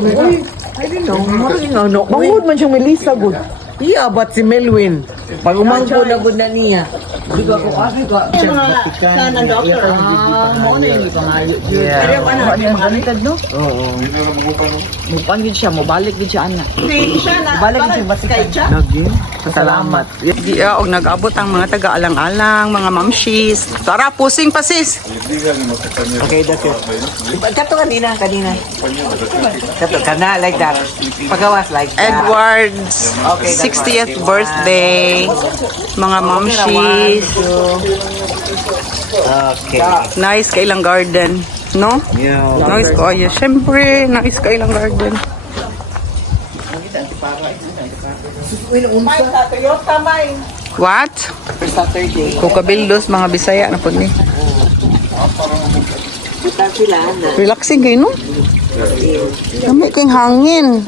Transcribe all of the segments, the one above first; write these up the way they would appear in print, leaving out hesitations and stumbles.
doon. I don't know. Maring ano. Bangod man siyang Melissa good. Iya, but si Melwin. Pag umangko na good na niya. Hindi ko kasi ka. Sana doctor. Mo na yung pangayo. Yeah. Pero ano, yung baliktad no? Oo. Mupan gid siya, mobalik gid siya ana. Balik gid siya Vatican. Lagi. Salamat. Di og nag-abot ang mga taga-alang-alang, mga mamshis. Tara, pusing pa sis. Okay, that's it. Kato kanina. Kato, kana like that. Pagawas like that. Edward's 60th birthday. Mga mamshis. Okay. Nice kailang garden, no? Yeah. Nice ko. Ay, syempre, nice kailang garden. What? Saturday. Kukabildos, mga Bisaya na po ni. Kita sila na. Relaxing kayo, no? Kami kayong hangin.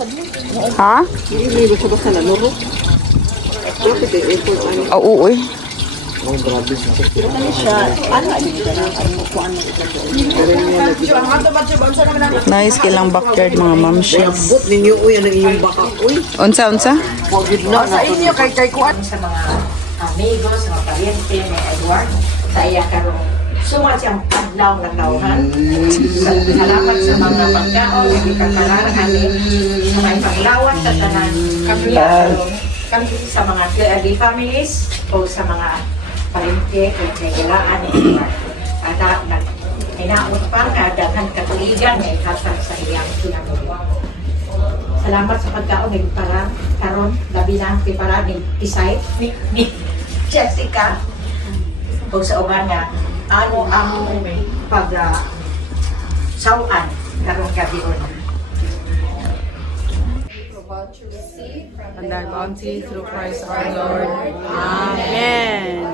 Ha? Hindi ba siya basta naluro? Bakit yung airport ano? Oo, uy. Oh, grabe. Nice kailang backyard, mga mamshis. But ninyo, uy, ano iyong baka, uy. Unsa? Pagod na. Sa inyo, kay kuan. Sa mga amigos, sa mga pariente ni Edward, sa iya karong sumat siyang adlaw ng tauhan. Salamat sa mga pagkaon, yung ikakalara namin, sa mga ipanglawan sa tanan, kami sa mga KRD families, o sa mga pariente, o nagalaan ni Edward. At inaot pa nga, daghan katuligan, may hatag sa iyang sinanong. Salamat sa pagkaon ng para karon labi na para ni Isay ni Jessica o sa uban nga ano ang pag sawan karon gabi on. And thy bounty through Christ our Lord. Amen.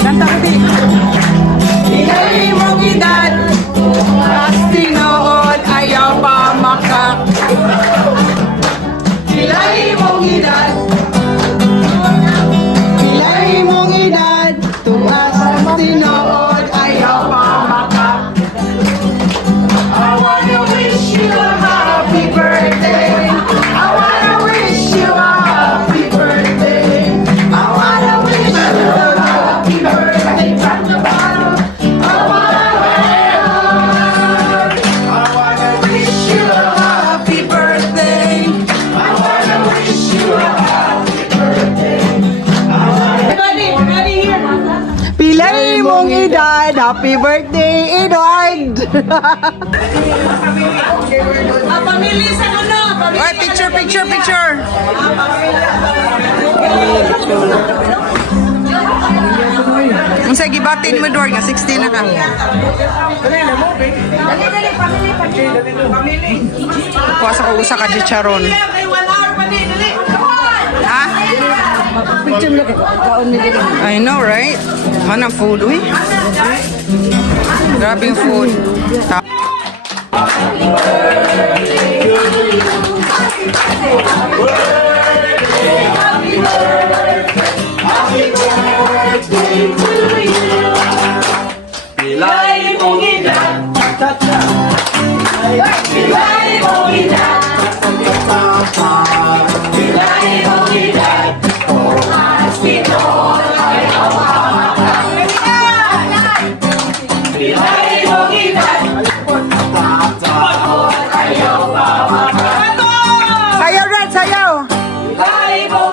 Kanta ko di. Ilay mong edad, kasting noon ayaw pa makak. Ilay mong edad, tuwas tinood ayaw pa makak. I wanna wish you a happy birthday. I wanna wish you a happy birthday. I wanna wish you a happy birthday from the bottom of my heart. I wanna wish you a happy birthday. I wanna wish you a happy birthday. Everybody here. Pilay mong edad, happy birthday, Edward! Pamilya sa ano? Oy, picture! Ang sa gibatin mo, Edward, nga 16 na ka. Kuha sa kausa ka, Chicharon. Ha? Picture na kaon nila. I know, right? Hanap food, uy. Grabing food. Pilay mong edad, pilay mong edad, pilay mong edad, tumas tinood ayaw pa makak. Pilay mong edad, ayaw pa makak. Sayaw, Red, sayaw! Pilay mong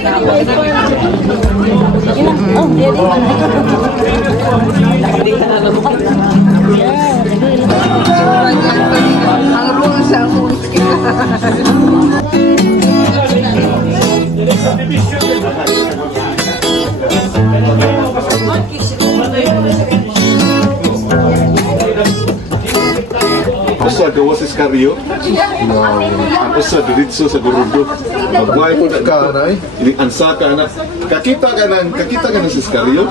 Ang rules ang Usad gawa sa Iskaryo. Ang usad diretso sa Gurudo. Magway po na ka na Ini ansa ka na. Kakita ka na sa Iskaryo.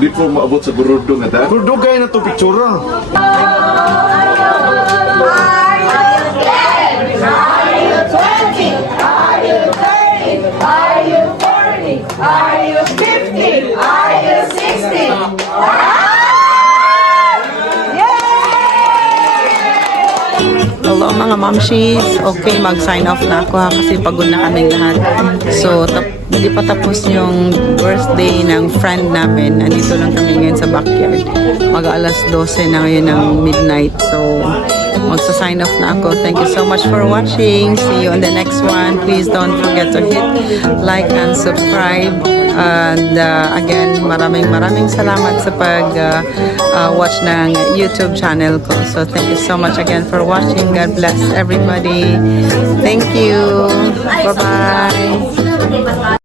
Before maabot sa Gurudo nga da. Gurudo gay na to pictura. Hello mga mamshis. Okay, mag-sign off na ako ha, kasi pagod na kaming lahat. So, hindi pa tapos yung birthday ng friend namin. Nandito lang kami ngayon sa backyard. Mag-alas 12 na ngayon ng midnight. So, magsa-sign off na ako. Thank you so much for watching. See you on the next one. Please don't forget to hit like and subscribe. And again, maraming salamat sa pag-watch ng YouTube channel ko. So, thank you so much again for watching. God bless everybody. Thank you. Bye-bye.